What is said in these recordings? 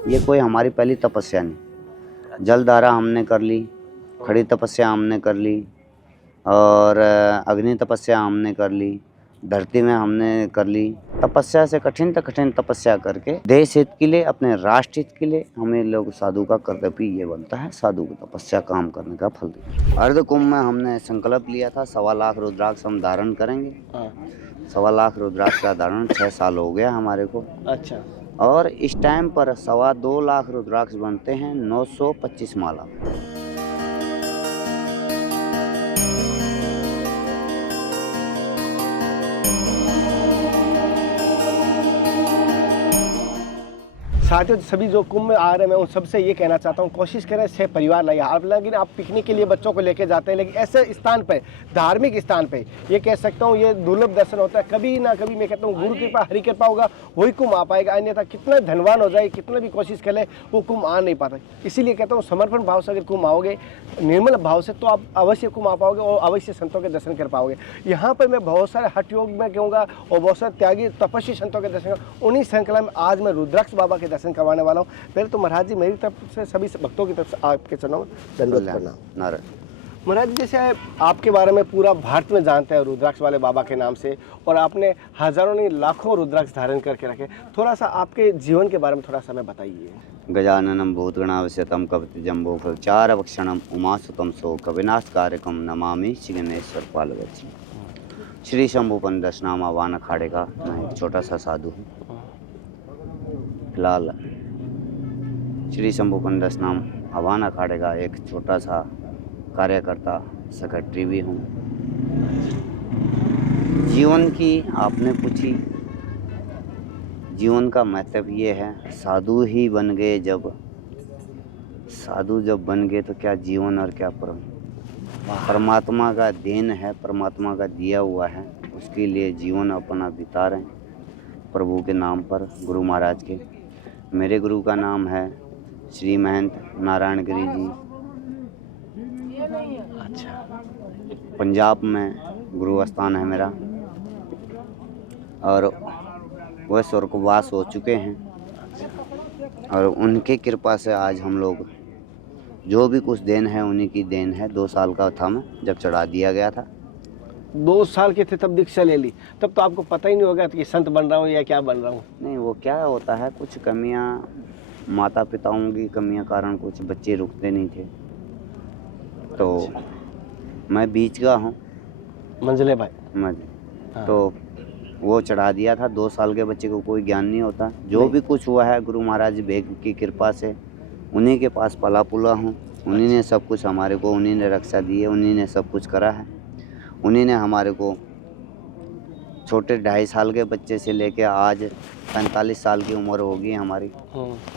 ये कोई हमारी पहली तपस्या नहीं। जलधारा हमने कर ली, खड़ी तपस्या हमने कर ली, और अग्नि तपस्या हमने कर ली, धरती में हमने कर ली। तपस्या से कठिन से कठिन तपस्या करके देश हित के लिए, अपने राष्ट्र हित के लिए हमें लोग साधु का कर्तव्य ये बनता है, साधु की तपस्या काम करने का फल देगी। अर्ध कुंभ में हमने संकल्प लिया था 1.25 लाख रुद्राक्ष हम धारण करेंगे। 1.25 लाख रुद्राक्ष का धारण 6 साल हो गया हमारे को। अच्छा। और इस टाइम पर 2.25 लाख रुद्राक्ष बनते हैं 925 माला। साथियों, सभी जो कुंभ में आ रहे हैं, मैं उन सबसे ये कहना चाहता हूँ, कोशिश करें से परिवार लाइए। आप लेकिन आप पिकनिक के लिए बच्चों को लेके जाते हैं, लेकिन ऐसे स्थान पे, धार्मिक स्थान पे, ये कह सकता हूँ ये दुर्लभ दर्शन होता है। कभी ना कभी मैं कहता हूँ गुरु कृपा, हरि कृपा होगा, वही कुंभ आ पाएगा। अन्यथा कितना धनवान हो जाए, कितना भी कोशिश कर ले, वो कुंभ आ नहीं पाता। इसीलिए कहता हूँ समर्पण भाव से अगर कुंभ आओगे, निर्मल भाव से, तो आप अवश्य कुंभ आ पाओगे और अवश्य संतों के दर्शन कर पाओगे। यहाँ पर मैं बहुत सारे हठ योग में कहूँगा और बहुत सारे त्यागी तपस्वी संतों के दर्शन, उन्हीं श्रृंखला में आज मैं रुद्राक्ष बाबा के दर्शन करवाने वाला हूँ। पहले तो महाराज जी, मेरी तरफ से सभी भक्तों की तरफ से आपके चरणों में दंडवत करना। महाराज जी, जैसे आपके बारे में पूरा भारत में जानते हैं रुद्राक्ष वाले बाबा के नाम से, और आपने हजारों नहीं लाखों रुद्राक्ष धारण करके रखे। थोड़ा सा आपके जीवन के बारे में थोड़ा सा हमें बताइए। गजाननम भूतगणावश्यतम कवति जम्बो फलचार भक्षणम उमासुतम शोक विनाशकारकम नमामि शिगनेश्वर पालवची। श्री शंभुपन दशनाम आवान अखाड़े का मैं एक छोटा सा साधु हूँ। फिलहाल श्री शंभुपन दशनाम आवान अखाड़े का एक छोटा सा कार्यकर्ता, सेक्रेटरी भी हूँ। जीवन की आपने पूछी, जीवन का महत्व ये है, साधु ही बन गए जब, साधु जब बन गए तो क्या जीवन और क्या परमात्मा का देन है, परमात्मा का दिया हुआ है, उसके लिए जीवन अपना बिता रहे हैं प्रभु के नाम पर, गुरु महाराज के। मेरे गुरु का नाम है श्री महंत नारायण गिरी जी। अच्छा। पंजाब में गुरु स्थान है मेरा, और वह स्वर्गवास हो चुके हैं, और उनकी कृपा से आज हम लोग जो भी कुछ देन है उन्हीं की देन है। 2 साल का था मैं जब चढ़ा दिया गया था। 2 साल के थे तब दीक्षा ले ली, तब तो आपको पता ही नहीं होगा कि संत बन रहा हूँ या क्या बन रहा हूँ। नहीं, वो क्या होता है, कुछ कमियां, माता पिताओं की कमियां कारण कुछ बच्चे रुकते नहीं थे, तो मैं बीच का हूँ, मंजले भाई। हाँ। तो वो चढ़ा दिया था। 2 साल के बच्चे को कोई ज्ञान नहीं होता। जो भी कुछ हुआ है गुरु महाराज बेग की कृपा से, उन्हीं के पास पला पुला हूँ। उन्हीं ने सब कुछ हमारे को, उन्हीं ने रक्षा दी है, उन्हीं ने सब कुछ करा है। उन्हीं ने हमारे को छोटे 2.5 साल के बच्चे से लेके आज 45 साल की उम्र होगी हमारी,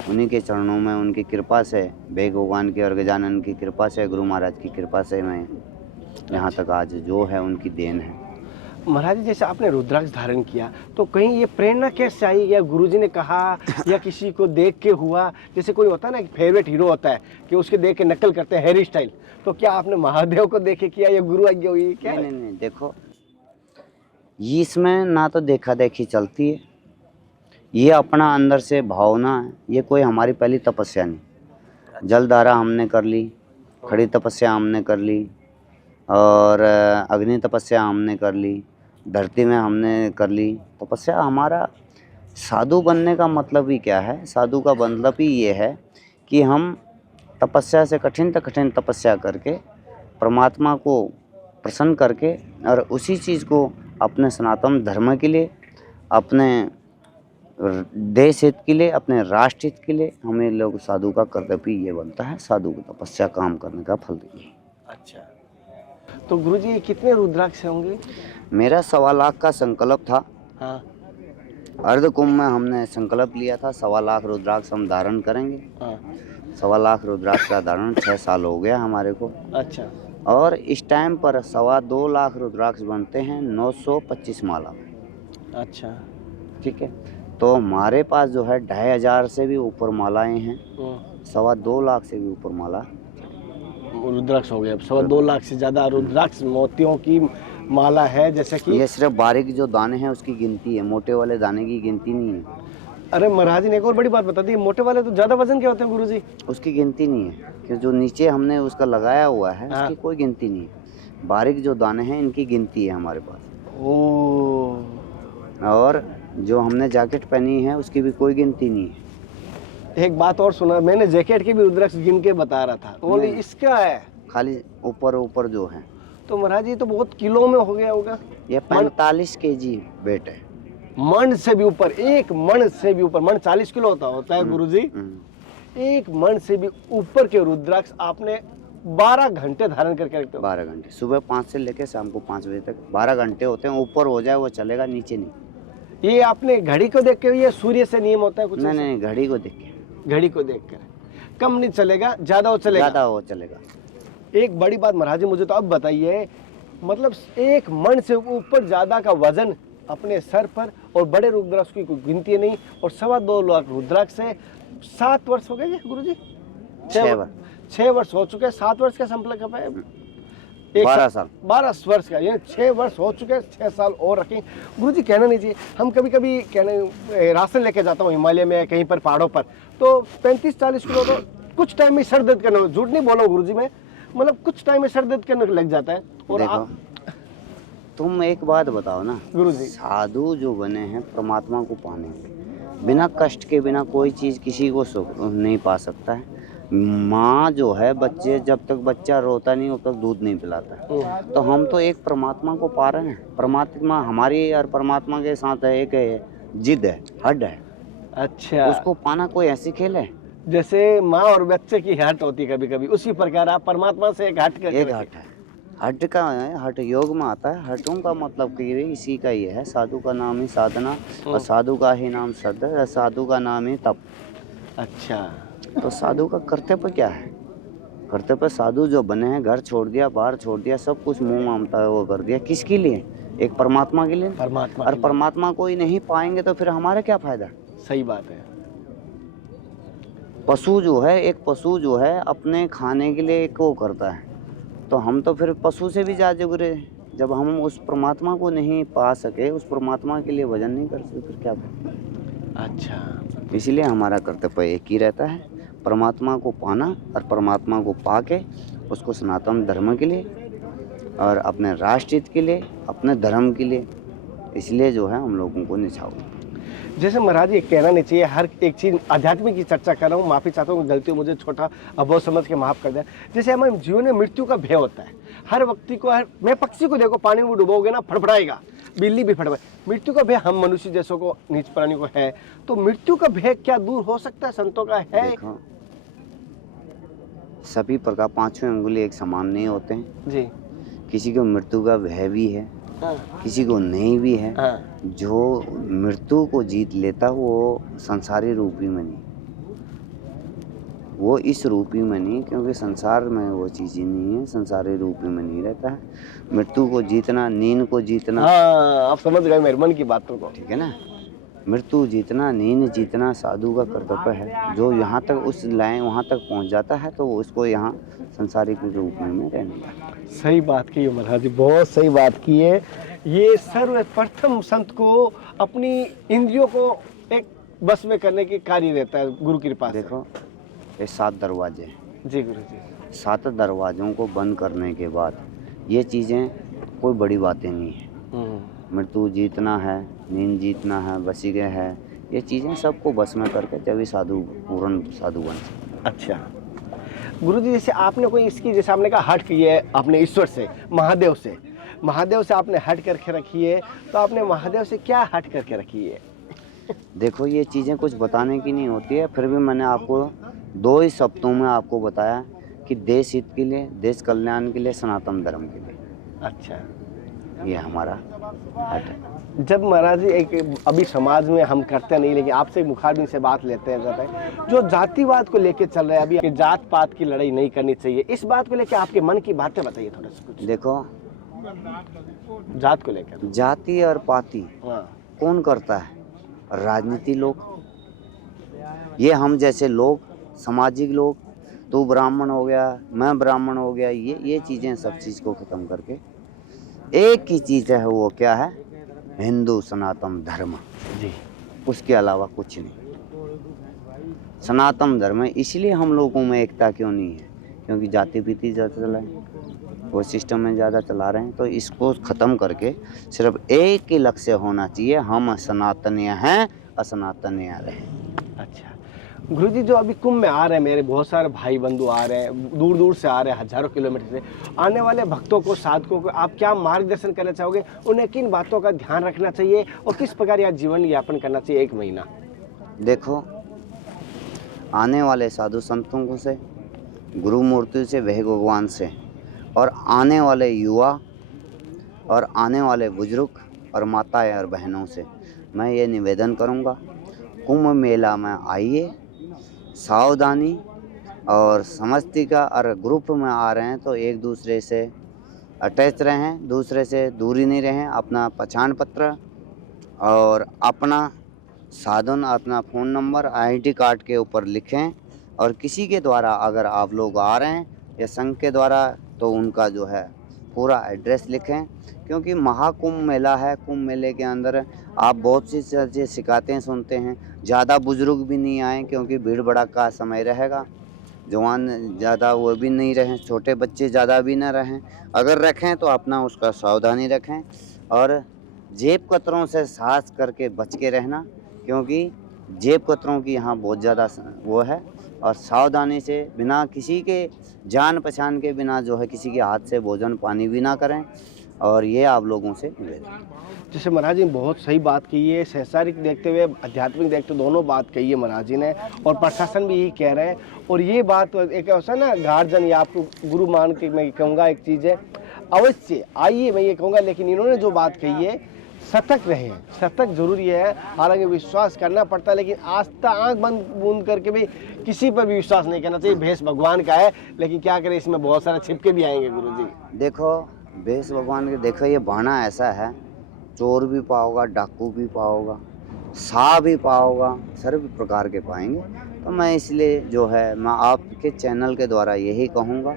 उन्हीं के चरणों में, उनकी कृपा से, बेग भगवान की और गजानन की कृपा से, गुरु महाराज की कृपा से मैं यहाँ तक आज जो है उनकी देन है। महाराज जी, जैसे आपने रुद्राक्ष धारण किया तो कहीं ये प्रेरणा कैसे आई, या गुरुजी ने कहा या किसी को देख के हुआ? जैसे कोई होता है ना, एक फेवरेट हीरो होता है कि उसके देख के नकल करते हैं, हेयर स्टाइल, तो क्या आपने महादेव को देख के किया या गुरु आज्ञा हुई क्या? नहीं, देखो, इसमें ना तो देखा देखी चलती है, ये अपना अंदर से भावना है। ये कोई हमारी पहली तपस्या नहीं। जलधारा हमने कर ली, खड़ी तपस्या हमने कर ली, और अग्नि तपस्या हमने कर ली, धरती में हमने कर ली तपस्या। हमारा साधु बनने का मतलब ही क्या है? साधु का मतलब ही ये है कि हम तपस्या से कठिन तपस्या करके परमात्मा को प्रसन्न करके, और उसी चीज़ को अपने सनातन धर्म के लिए, अपने देश हित के लिए, अपने राष्ट्र हित के लिए हमें लोग साधु का कर्तव्य ये बनता है, साधु की तपस्या काम करने का फल देगी। अच्छा, तो गुरुजी कितने रुद्राक्ष होंगे? मेरा 1.25 लाख का संकल्प था। हाँ। अर्ध कुंभ में हमने संकल्प लिया था 1.25 लाख रुद्राक्ष हम धारण करेंगे। हाँ। 1.25 लाख रुद्राक्ष का धारण 6 साल हो गया हमारे को। अच्छा। और इस टाइम पर 2.25 लाख रुद्राक्ष बनते हैं 925 माला। अच्छा, ठीक है, तो हमारे पास जो है 2500 से भी ऊपर मालाएं हैं, 2.25 लाख से भी ऊपर माला रुद्राक्ष हो गया। 2.25 लाख से ज़्यादा रुद्राक्ष मोतियों की माला है। जैसे कि ये सिर्फ बारीक जो दाने हैं उसकी गिनती है, मोटे वाले दाने की गिनती नहीं है। अरे महाराज ने एक और बड़ी बात बता दी, मोटे वाले तो ज्यादा वजन के होते हैं गुरुजी। उसकी गिनती नहीं है कि जो नीचे हमने उसका लगाया हुआ है हाँ। उसकी कोई गिनती नहीं है। बारीक जो दाने हैं इनकी गिनती है हमारे पास। ओ, और जो हमने जैकेट पहनी है उसकी भी कोई गिनती नहीं है। एक बात और सुना मैंने, जैकेट की भी रुद्राक्ष गिन के बता रहा था, ओनली नहीं। इसका है। खाली ऊपर ऊपर जो है तो महाराज ये तो बहुत किलो में हो गया होगा। ये 45 केजी वेट है। मन से भी ऊपर, एक मन से भी ऊपर, मन 40 किलो होता है गुरुजी। एक मन से भी ऊपर के रुद्राक्ष आपने 12 घंटे धारण करके रखते हो। 12 घंटे, सुबह 5 से लेकर शाम को 5 बजे तक 12 घंटे होते हैं। ऊपर हो जाए वो चलेगा, नीचे नहीं। ये आपने घड़ी को देख के, ये सूर्य से नियम होता है कुछ? नहीं नहीं, घड़ी को देख के। घड़ी को देख कर कम नहीं चलेगा, ज्यादा हो चलेगा। ज़्यादा हो चलेगा। एक बड़ी बात महाराज जी मुझे तो अब बताइए, मतलब एक मन से ऊपर ज्यादा का वजन अपने सर पर, और बड़े रुद्राक्ष की कोई गिनती नहीं, और 2.25 लाख रुद्राक्ष से 7 वर्ष हो गए गुरुजी? 6 वर्ष हो चुके हैं। 7 वर्ष का संपर्क है, 12 साल। 12 वर्ष का, ये 6 वर्ष हो चुके हैं, 6 साल और रखें गुरुजी। कहना नहीं चाहिए, हम कभी कभी कहने राशन लेके जाता हूँ हिमालय में कहीं पर पहाड़ों पर, तो 35-40 किलो तो कुछ टाइम में सर दर्द करने, झूठ नहीं बोला गुरुजी मैं, मतलब कुछ टाइम में सर दर्द करने लग जाता है। और देखो, तुम एक बात बताओ ना गुरुजी, साधु जो बने हैं परमात्मा को पाने, बिना कष्ट के, बिना कोई चीज़ किसी को सुख नहीं पा सकता है। माँ जो है, बच्चे जब तक बच्चा रोता नहीं तब तक दूध नहीं पिलाता है। तो हम तो एक परमात्मा को पा रहे हैं। परमात्मा हमारी और परमात्मा के साथ है, एक जिद है, हड है। अच्छा, उसको पाना कोई ऐसी खेल है? जैसे माँ और बच्चे की हट होती है कभी कभी, उसी प्रकार आप परमात्मा से एक हट करके एक रखिए। हट है। हट का है, हट योग में आता है। हटों का मतलब कि इसी का ये है, साधु का नाम ही साधना, और साधु का ही नाम सद, और साधु का नाम ही तप। अच्छा, तो साधु का कर्तव्य क्या है? कर्तव्य साधु जो बने हैं, घर छोड़ दिया, बाहर छोड़ दिया, सब कुछ मुंह मामता वो कर दिया। किसके लिए? एक परमात्मा के लिए। परमात्मा और के परमात्मा को ही नहीं पाएंगे तो फिर हमारा क्या फायदा? लिए। सही बात है। पशु जो है, एक पशु जो है अपने खाने के लिए एक वो करता है, तो हम तो फिर पशु से भी ज़्यादा जुड़े। जब हम उस परमात्मा को नहीं पा सके, उस परमात्मा के लिए भजन नहीं कर सके, फिर क्या फायदा? अच्छा, इसलिए हमारा कर्तव्य एक ही रहता है, परमात्मा को पाना, और परमात्मा को पाके उसको सनातन धर्म के लिए और अपने राष्ट्र हित के लिए, अपने धर्म के लिए, इसलिए जो है हम लोगों को निछाओ। जैसे महाराज ये कहना नहीं चाहिए, हर एक चीज़ आध्यात्मिक की चर्चा कर रहा हूँ, माफ़ी चाहता हूँ, गलती मुझे छोटा अबोध समझ के माफ़ कर दें। जैसे हमारे जीवन में मृत्यु का भय होता है हर व्यक्ति को। मैं पक्षी को देखो, पानी में डुबोगे ना फड़फड़ाएगा, बिल्ली भी फड़फड़ाए। मृत्यु का भय हम मनुष्य जैसों को, नीच प्राणी को है। तो मृत्यु का भय क्या दूर हो सकता है? संतों का है। देखो, सभी प्रकार पांचों अंगुली एक समान नहीं होते हैं जी। किसी को मृत्यु का भय भी है, हाँ, किसी को नहीं भी है। हाँ, जो मृत्यु को जीत लेता वो संसारी रूपी में नहीं, वो इस रूपी में नहीं, क्योंकि संसार में वो चीज़ ही नहीं है, संसारी रूपी में नहीं रहता है। मृत्यु को जीतना, नींद को जीतना, हाँ, आप समझ गए मेरे मन की बातों को। ठीक है ना। मृत्यु जीतना, नींद जीतना साधु का कर्तव्य है। जो यहाँ तक उस लाइन वहाँ तक पहुँच जाता है तो उसको यहाँ संसारिक रूप में रहने का। सही बात की है महाराज जी, बहुत सही बात की है। ये सर्वप्रथम संत को अपनी इंद्रियों को एक बस में करने की कार्य रहता है गुरु की कृपा से। देखो, ये 7 दरवाजे हैं। जी गुरु जी। 7 दरवाज़ों को बंद करने के बाद ये चीज़ें कोई बड़ी बातें नहीं है। मृत्यु जीतना है, नींद जीतना है, वसीले है, ये चीज़ें सबको बस में करके जब भी साधु, पूर्ण साधु बन सकते। अच्छा गुरुजी, जैसे आपने कोई इसकी, जैसे आपने कहा हट की है आपने ईश्वर से, महादेव से आपने हट करके रखी है, तो आपने महादेव से क्या हट करके रखी है? देखो, ये चीज़ें कुछ बताने की नहीं होती है, फिर भी मैंने आपको 2 ही शब्दों में आपको बताया कि देश हित के लिए, देश कल्याण के लिए, सनातन धर्म के लिए। अच्छा, ये हमारा हट है। जब महाराज जी एक अभी समाज में हम करते नहीं, लेकिन आपसे मुखारबिन से बात लेते हैं ज़रा, जो जातिवाद को लेके चल रहा है अभी, कि जात पात की लड़ाई नहीं करनी चाहिए, इस बात को लेके आपके मन की बातें बताइए थोड़ा सा कुछ। देखो, जात को लेकर। जाति और पाति हाँ, कौन करता है? राजनीति लोग। ये हम जैसे लोग, सामाजिक लोग, तू ब्राह्मण हो गया, मैं ब्राह्मण हो गया, ये चीज़ें सब चीज़ को ख़त्म करके एक ही चीज़ है, वो क्या है? हिंदू सनातन धर्म। जी। उसके अलावा कुछ नहीं। सनातन धर्म है, इसलिए हम लोगों में एकता क्यों नहीं है? क्योंकि जाति पीति ज़्यादा चला है, वो सिस्टम में ज़्यादा चला रहे हैं। तो इसको ख़त्म करके सिर्फ एक ही लक्ष्य होना चाहिए, हम सनातनीय हैं, असनातनीय रहें। अच्छा गुरुजी, जो अभी कुंभ में आ रहे हैं, मेरे बहुत सारे भाई बंधु आ रहे हैं, दूर दूर से आ रहे हैं, हजारों किलोमीटर से आने वाले भक्तों को, साधकों को आप क्या मार्गदर्शन करना चाहोगे? उन्हें किन बातों का ध्यान रखना चाहिए और किस प्रकार यह जीवन यापन करना चाहिए एक महीना? देखो, आने वाले साधु संतों से, गुरु मूर्ति से, वह भगवान से, और आने वाले युवा और आने वाले बुजुर्ग और माताएं और बहनों से मैं ये निवेदन करूँगा, कुंभ मेला में आइए, सावधानी और समझती का, और ग्रुप में आ रहे हैं तो एक दूसरे से अटैच रहें, दूसरे से दूरी नहीं रहें, अपना पहचान पत्र और अपना साधन, अपना फ़ोन नंबर आईडी कार्ड के ऊपर लिखें, और किसी के द्वारा अगर आप लोग आ रहे हैं या संघ के द्वारा तो उनका जो है पूरा एड्रेस लिखें, क्योंकि महाकुंभ मेला है। कुंभ मेले के अंदर आप बहुत सी चीज़ें शिकायतें सुनते हैं, ज़्यादा बुजुर्ग भी नहीं आएँ क्योंकि भीड़ भड़ाका का समय रहेगा, जवान ज़्यादा वो भी नहीं रहें, छोटे बच्चे ज़्यादा भी ना रहें, अगर रखें तो अपना उसका सावधानी रखें, और जेब कतरों से खास करके बच के रहना, क्योंकि जेब कतरों की यहाँ बहुत ज़्यादा वो है, और सावधानी से बिना किसी के जान पहचान के बिना जो है किसी के हाथ से भोजन पानी भी ना करें, और ये आप लोगों से निवेदन। जैसे महाराज जी बहुत सही बात कही है, संसारिक देखते हुए आध्यात्मिक देखते हुए दोनों बात कही है महाराज जी ने, और प्रशासन भी यही कह रहे हैं। और ये बात एक ऐसा ना गार्जियन या आपको गुरु मान के मैं कहूँगा एक चीज़ है, अवश्य आइए मैं ये कहूँगा, लेकिन इन्होंने जो बात कही है सतर्क रहें, सतर्क जरूरी है। हालांकि विश्वास करना पड़ता है, लेकिन आस्था आंख बंद बूंद करके भी किसी पर भी विश्वास नहीं करना चाहिए। भेष भगवान का है, लेकिन क्या करें, इसमें बहुत सारे छिपके भी आएंगे गुरुजी। देखो, भेष भगवान के, देखो ये बहाना ऐसा है, चोर भी पाओगा, डाकू भी पाओगा, सा भी पाओगा, सभी प्रकार के पाएंगे। तो मैं इसलिए जो है मैं आपके चैनल के द्वारा यही कहूँगा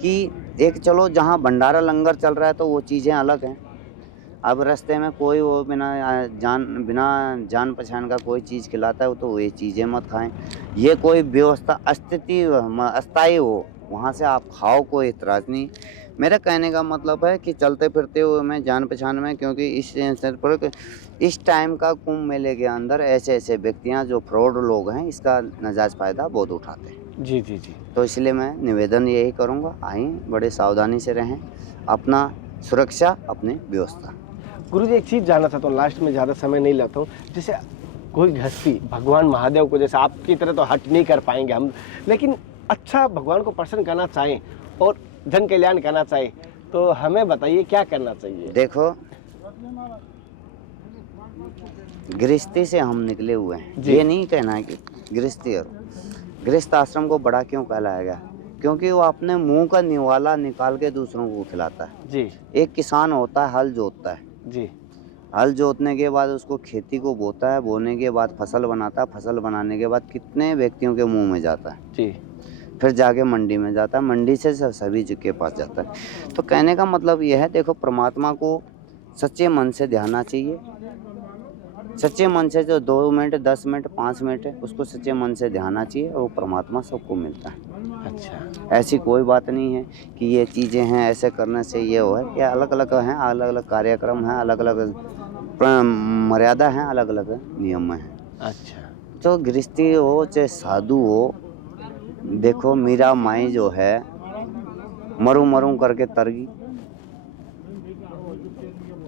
कि एक चलो जहाँ भंडारा लंगर चल रहा है तो वो चीज़ें अलग हैं। अब रास्ते में कोई वो बिना जान पहचान का कोई चीज़ खिलाता है तो ये चीज़ें मत खाएं। ये कोई व्यवस्था अस्थायी हो, वहाँ से आप खाओ, कोई इतराज़ नहीं। मेरा कहने का मतलब है कि चलते फिरते हुए मैं जान पहचान में, क्योंकि इस टाइम का कुंभ मेले के अंदर ऐसे ऐसे व्यक्तियाँ जो फ्रॉड लोग हैं इसका नाजायज़ फ़ायदा बहुत उठाते हैं। जी जी जी। तो इसलिए मैं निवेदन यही करूँगा, आइए बड़े सावधानी से रहें, अपना सुरक्षा, अपनी व्यवस्था। गुरुजी एक चीज़ जानना चाहता हूँ, लास्ट में ज़्यादा समय नहीं लेता हूँ। जैसे कोई हस्ती भगवान महादेव को, जैसे आपकी तरह तो हट नहीं कर पाएंगे हम, लेकिन अच्छा भगवान को प्रसन्न करना चाहें और जन कल्याण करना चाहें तो हमें बताइए क्या करना चाहिए? देखो, गृहस्थी से हम निकले हुए हैं, ये नहीं कहना है कि गृहस्थी, और गृहस्थ आश्रम को बड़ा क्यों कहलाया गया? क्योंकि वो अपने मुंह का निवाला निकाल के दूसरों को खिलाता है। जी। एक किसान होता है, हल जोतता है जी। हल जोतने के बाद उसको खेती को बोता है, बोने के बाद फसल बनाता है, फसल बनाने के बाद कितने व्यक्तियों के मुंह में जाता है, जी। फिर जाके मंडी में जाता है, मंडी से सभी के पास जाता है। तो कहने का मतलब यह है, देखो परमात्मा को सच्चे मन से ध्याना चाहिए, सच्चे मन से, जो 2 मिनट 10 मिनट 5 मिनट है उसको सच्चे मन से ध्याना चाहिए, और वो परमात्मा सबको मिलता है। अच्छा। ऐसी कोई बात नहीं है कि ये चीज़ें हैं ऐसे करने से ये हो है, ये अलग अलग हैं, अलग अलग कार्यक्रम हैं, अलग अलग मर्यादा हैं, अलग अलग नियम हैं। अच्छा। तो गृहस्थी हो चाहे साधु हो, देखो मीरा माई जो है मरू मरू करके तर गई,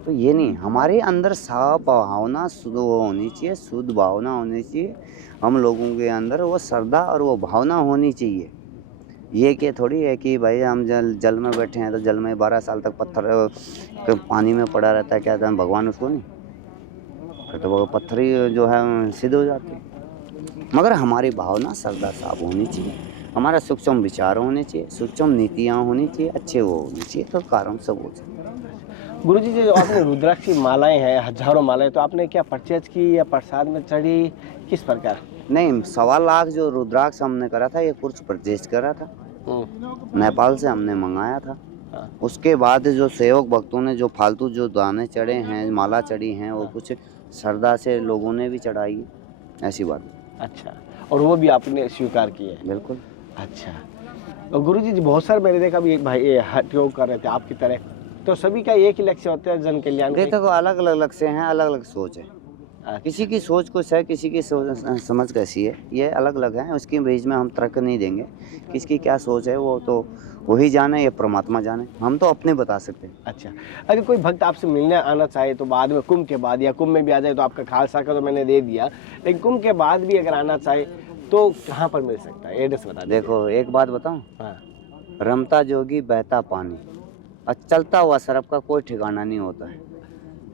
तो ये नहीं, हमारे अंदर साफ भावना शुद्ध होनी चाहिए, शुद्ध भावना होनी चाहिए हम लोगों के अंदर, वो श्रद्धा और वो भावना होनी चाहिए। ये कि थोड़ी है कि भाई हम जल में बैठे हैं तो जल में 12 साल तक पत्थर पानी में पड़ा रहता है, क्या भगवान उसको नहीं, फिर तो वो पत्थर ही जो है सिद्ध हो जाते हैं। मगर हमारी भावना श्रद्धा साफ होनी चाहिए, हमारा सूक्ष्म विचार होने चाहिए, सूक्ष्म नीतियाँ होनी चाहिए, अच्छे वो होनी चाहिए, तो कारण सब हो जाए। गुरुजी जो आपने रुद्राक्ष की मालाएं हैं, हजारों मालाएं, तो आपने क्या परचेज की या प्रसाद में चढ़ी, किस प्रकार? नहीं, 1.25 लाख जो रुद्राक्ष हमने करा था, ये कुछ परचेज करा था, नेपाल से हमने मंगाया था। उसके बाद जो सेवक भक्तों ने जो फालतू जो दाने चढ़े हैं, माला चढ़ी हैं, वो कुछ श्रद्धा से लोगों ने भी चढ़ाई, ऐसी बात। अच्छा, और वो भी आपने स्वीकार किए। बिल्कुल। अच्छा, और गुरुजी जी बहुत सारे मैंने देखा भी भाई ये हठ योग कर रहे थे आपकी तरह, तो सभी का एक ही लक्ष्य होता है जन कल्याण का। देखो अलग अलग लक्ष्य हैं, अलग अलग सोच है। अच्छा, किसी की सोच कुछ है, किसी की समझ कैसी है, ये अलग अलग है। उसके बीच में हम तर्क नहीं देंगे। किसकी क्या सोच है वो तो वही जाने, ये परमात्मा जाने, हम तो अपने बता सकते हैं। अच्छा, अगर कोई भक्त आपसे मिलने आना चाहे तो बाद में कुंभ के बाद, या कुंभ में भी आ जाए तो आपका खालसा का तो मैंने दे दिया, लेकिन कुंभ के बाद भी अगर आना चाहे तो कहाँ पर मिल सकता है, एड्रेस बता दीजिए। देखो एक बात बताऊं, हाँ, रमता जोगी बहता पानी, और चलता हुआ सरफ का कोई ठिकाना नहीं होता है।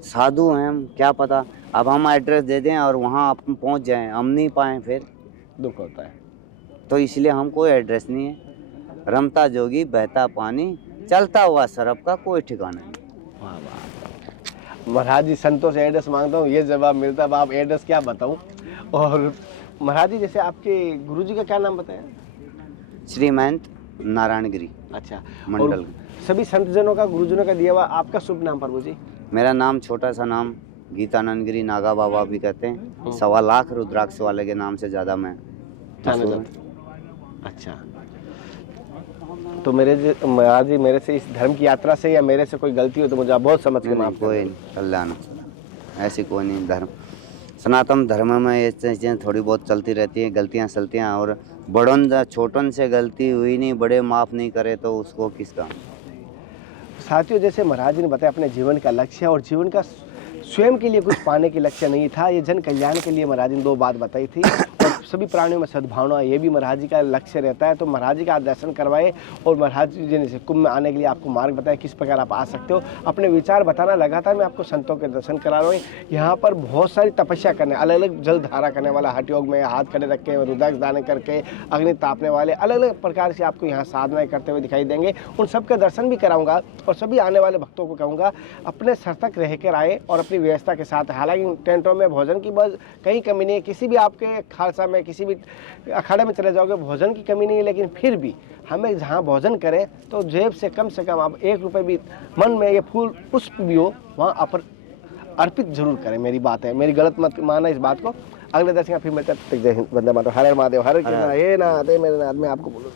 साधु हैं हम, क्या पता अब हम एड्रेस दे दें और वहाँ आप पहुँच जाएं, हम नहीं पाएँ फिर, दुख होता है। तो इसलिए हम कोई एड्रेस नहीं है। रमता जोगी बहता पानी, चलता हुआ सरफ का कोई ठिकाना नहीं। वाह वाह, महाराज जी संतों से एड्रेस मांगता हूँ, ये जवाब मिलता है, अब आप एड्रेस क्या बताऊँ। और महाराज जी जैसे आपके गुरुजी का क्या नाम बताया? श्रीमंत नारायणगिरी अच्छा, मंडल। और सभी संतजनों का, गुरुजनों का दिया हुआ आपका शुभ नाम प्रभु जी? मेरा नाम छोटा सा नाम गीतानंदगिरी, नागा बाबा भी कहते हैं। 1.25 लाख रुद्राक्ष वाले के नाम से ज़्यादा मैं जाना मशहूर जाता हूं। अच्छा, तो महाराज जी मेरे से इस धर्म की यात्रा से या मेरे से कोई गलती हो तो मुझे आप बहुत समझ के नहीं, माफ कोई कर। कल्याण, ऐसी कोई नहीं। धर्म, सनातन धर्म में ये चीज़ें थोड़ी बहुत चलती रहती हैं, गलतियाँ सलतियाँ, और बड़ों छोटन से गलती हुई नहीं, बड़े माफ़ नहीं करे तो उसको किस काम। साथियों, जैसे महाराज जी ने बताया अपने जीवन का लक्ष्य, और जीवन का स्वयं के लिए कुछ पाने के लक्ष्य नहीं था, ये जन कल्याण के लिए महाराज जी ने 2 बात बताई थी। और सभी प्राणियों में सद्भावना, ये भी महाराज जी का लक्ष्य रहता है। तो महाराज जी का आप दर्शन करवाए, और महाराज जी ने कुंभ में आने के लिए आपको मार्ग बताया किस प्रकार आप आ सकते हो। अपने विचार बताना लगातार मैं आपको संतों के दर्शन करा रहा हूँ। यहाँ पर बहुत सारी तपस्या करने, अलग अलग जल धारा करने वाला, हठ योग में हाथ खड़े रख के, रुद्राक्ष दान करके, अग्नि तापने वाले, अलग अलग प्रकार से आपको यहाँ साधनाएं करते हुए दिखाई देंगे। उन सबके दर्शन भी कराऊंगा, और सभी आने वाले भक्तों को कहूँगा अपने सतर्क रह कर आए और अपनी व्यवस्था के साथ। हालांकि टेंटों में भोजन की बस कहीं कमी नहीं है, किसी भी आपके खालसा में, किसी भी अखाड़े में चले जाओगे भोजन की कमी नहीं है, लेकिन फिर भी हमें जहाँ भोजन करें तो जेब से कम आप 1 रुपये भी, मन में ये फूल पुष्प भी हो, वहाँ आप अर्पित जरूर करें। मेरी बात है, मेरी गलत मत माना इस बात को। अगले दर्शन फिर मिलते हैं, तब तक जय हिंद, वंदे मातरम, हर हर महादेव, हर कृष्ण, हे नाथ, हे मेरे नाथ, मैं आपको बोलूँ।